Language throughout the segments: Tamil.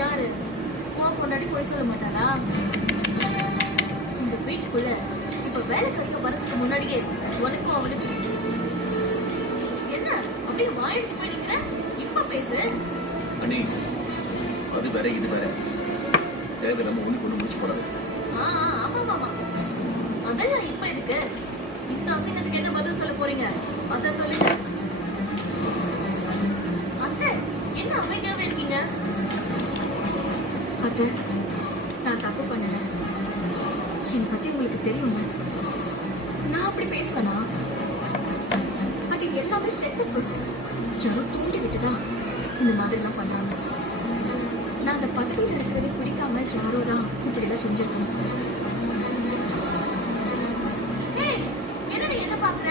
யாரு உன் பொண்டாட்டி போய் சொல்ல மாட்டாளா? இந்த வீட்டுக்குள்ள இப்ப வேலை கறிக்க வரதுக்கு முன்னாடியே உனக்கும் அவனுக்கு என்ன அப்படியே வாயிடுச்சு போய் நிக்கிற? இப்ப பேசு. அண்ணி, அது வேற இது வேற. தேவையில்லாம ஒண்ணு கொண்டு முடிச்சு போடாது. ஆமா அதெல்லாம் இப்ப இருக்கு. இந்த அசிங்கத்துக்கு என்ன பதில் சொல்ல போறீங்க? அத சொல்லுங்க. அத்தை என்ன அமைதியாவே இருக்கீங்க? அத்தை, நான் தப்பு பண்ணல. என் பத்தி உங்களுக்கு தெரியும்ல. நான் அப்படி பேசுவேனா? அது எல்லாமே செட்டப்பு. யாரோ தூண்டி விட்டுதான் இந்த மாதிரி எல்லாம் பண்றாங்க. நான் அந்த பதவியில் இருக்கிறது பிடிக்காம யாரோதான் இப்படி எல்லாம் செஞ்சிருக்கேன். என்னடி என்ன பாக்குற?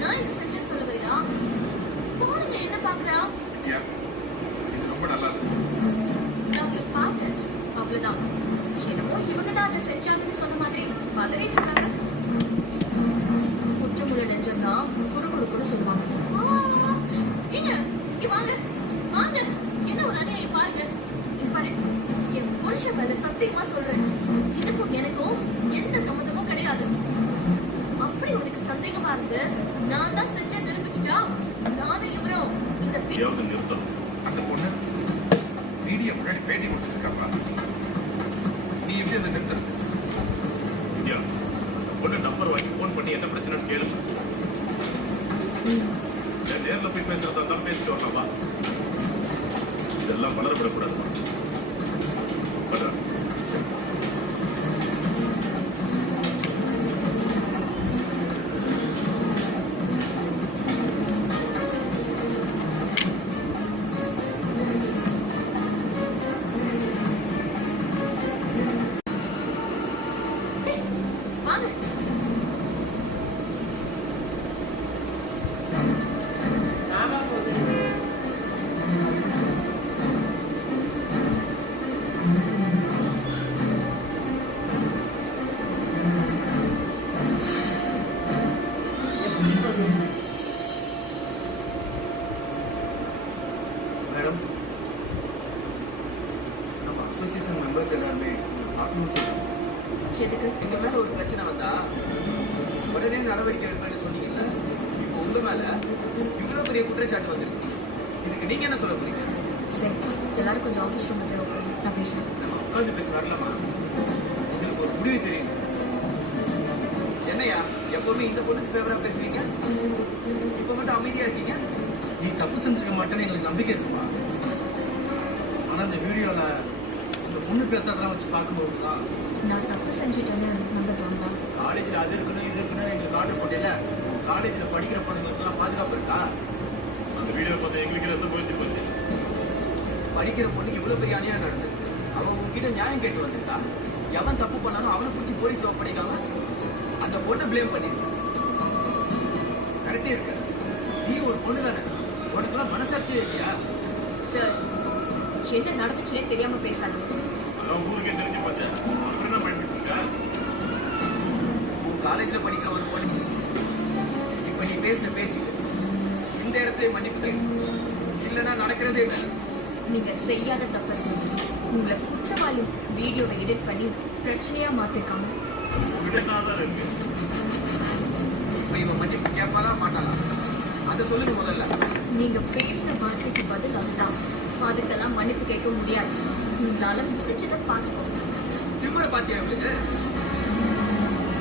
நான் என்ன செஞ்சேன்னு சொல்ல வரியா? பாருங்க என்ன பாக்குறா? இது ரொம்ப நல்லா இருக்கு. நான் பார்த்தேன், அவ்வளவுதான். என்னமோ இவங்க தான் அதை செஞ்சாங்கன்னு சொன்ன மாதிரி பதறிட்டு இருக்காங்க. குற்றமுள்ள நெஞ்சம் தான் குறு சொல்லுவாங்க. இங்க வாங்க வாங்க. என்ன ஒரு அநியாயம் பாருங்க. பாரு, என் புருஷன் மேல சத்தியமா சொல்றேன், இதுக்கும் எனக்கும் எந்த சம்மந்தமும் கிடையாது. அப்படி உனக்கு சந்தேகமா இருந்து நான் தான் செஞ்ச நிரூபிச்சுட்டா நானும் இவரும் இந்த நிறுத்தம். அந்த பொண்ணு மீடியா முன்னாடி பேட்டி கொடுத்துட்டு இருக்காங்களா? நீ எப்படி அந்த நிறுத்தம்? பொண்ணு நம்பர் வாங்கி போன் பண்ணி என்ன பிரச்சனைன்னு கேளு. நேரில் போய் பேசுறதா தான் பேசிட்டு வரலாமா? இதெல்லாம் வளரப்படக்கூடாதுமா. அண்ட் மெம்பர்ஸ் எல்லாருமே பார்க்கணும்னு சொல்லுவாங்க. எதுக்கு? எங்க மேல ஒரு பிரச்சனை வந்தா உடனே நடவடிக்கை எடுப்பேன்னு சொன்னீங்கல்ல, இப்போ உங்க மேல இவ்வளவு பெரிய குற்றச்சாட்டு வந்திருக்கு. இதுக்கு நீங்க என்ன சொல்ல போறீங்க? சரி, எல்லாரும் கொஞ்சம் ஆஃபீஸ் ரூம்ல போய் உட்காரு, நான் பேசுறேன். நம்ம உட்காந்து பேச வரலாமா? உங்களுக்கு ஒரு முடிவு தெரியும். என்னையா எப்பவுமே இந்த பொண்ணுக்கு ஃபேவரா பேசுவீங்க, இப்ப மட்டும் அமைதியா இருக்கீங்க? நீ தப்பு செஞ்சிருக்க மாட்டேன்னு எங்களுக்கு நம்பிக்கை இருக்குமா? ஆனா இந்த வீடியோல இந்த பொண்ணு பேசுறதெல்லாம் வச்சு பார்க்கும்போது தான் நான் தப்பு செஞ்சுட்டேன்னு நம்ப தோணுதா? காலேஜில் அது இருக்கணும் இது இருக்கணும்னு எங்களுக்கு ஆர்டர் போட்டில காலேஜில் படிக்கிற பொண்ணுங்களுக்குலாம் பாதுகாப்பு இருக்கா? அந்த வீடியோ பார்த்து எங்களுக்கு ரொம்ப போச்சு. படிக்கிற பொண்ணுக்கு இவ்வளவு பெரிய அநியாயம் நடந்திருக்கு. அவன் உங்ககிட்ட நியாயம் கேட்டு வந்திருக்கா. எவன் தப்பு பண்ணாலும் அவனை பிடிச்சி போலீஸ்ல ஒப்படைக்காம அந்த பொண்ணை ப்ளேம் பண்ணிருக்கான். கரெக்டே இருக்க. நீ ஒரு பொண்ணு தானே, உனக்குலாம் மனசாட்சியே இல்லையா? சார், என்ன நடந்துச்சுன்னே தெரியாம பேசாதீங்க. அதான் ஊருக்கே தெரிஞ்சு பார்த்தேன். அப்புறம் என்ன பண்ணிட்டு இருக்க? உன் காலேஜ்ல படிக்கிற ஒரு பொண்ணு இப்ப நீ பேசின பேச்சு இந்த இடத்துல மன்னிப்பு கேட்கு, இல்லைன்னா நடக்கிறதே வேற. நீங்க செய்யாத தப்ப சொல்லி உங்களை குற்றவாளி வீடியோவை எடிட் பண்ணி பிரச்சனையா மாத்திருக்காங்க. இப்ப இவன் மன்னிப்பு கேட்பாளா மாட்டாளா அதை சொல்லுங்க முதல்ல. நீங்க பேசின வார்த்தைக்கு பதில் அதுதான். அதுக்கெல்லாம் மன்னிப்பு கேட்க முடியாது. உங்களால முடிஞ்சதை பார்த்துக்கோங்க. திமிர பாத்தியா இவளுக்கு?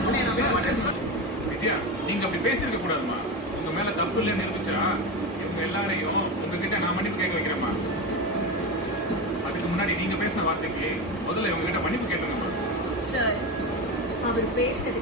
உன்னை நான் விட மாட்டேன். வித்யா, நீங்க அப்படி பேசிருக்க கூடாதுமா. உங்க மேல தப்பு இல்லைன்னு நிரூபிச்சா இவங்க எல்லாரையும் உங்ககிட்ட நான் மன்னிப்பு கேட்க வைக்கிறேம்மா. அதுக்கு முன்னாடி நீங்க பேசின வார்த்தைக்கு முதல்ல இவங்க கிட்ட மன்னிப்பு கேட்கணுமா? சார், அவர் பேசினது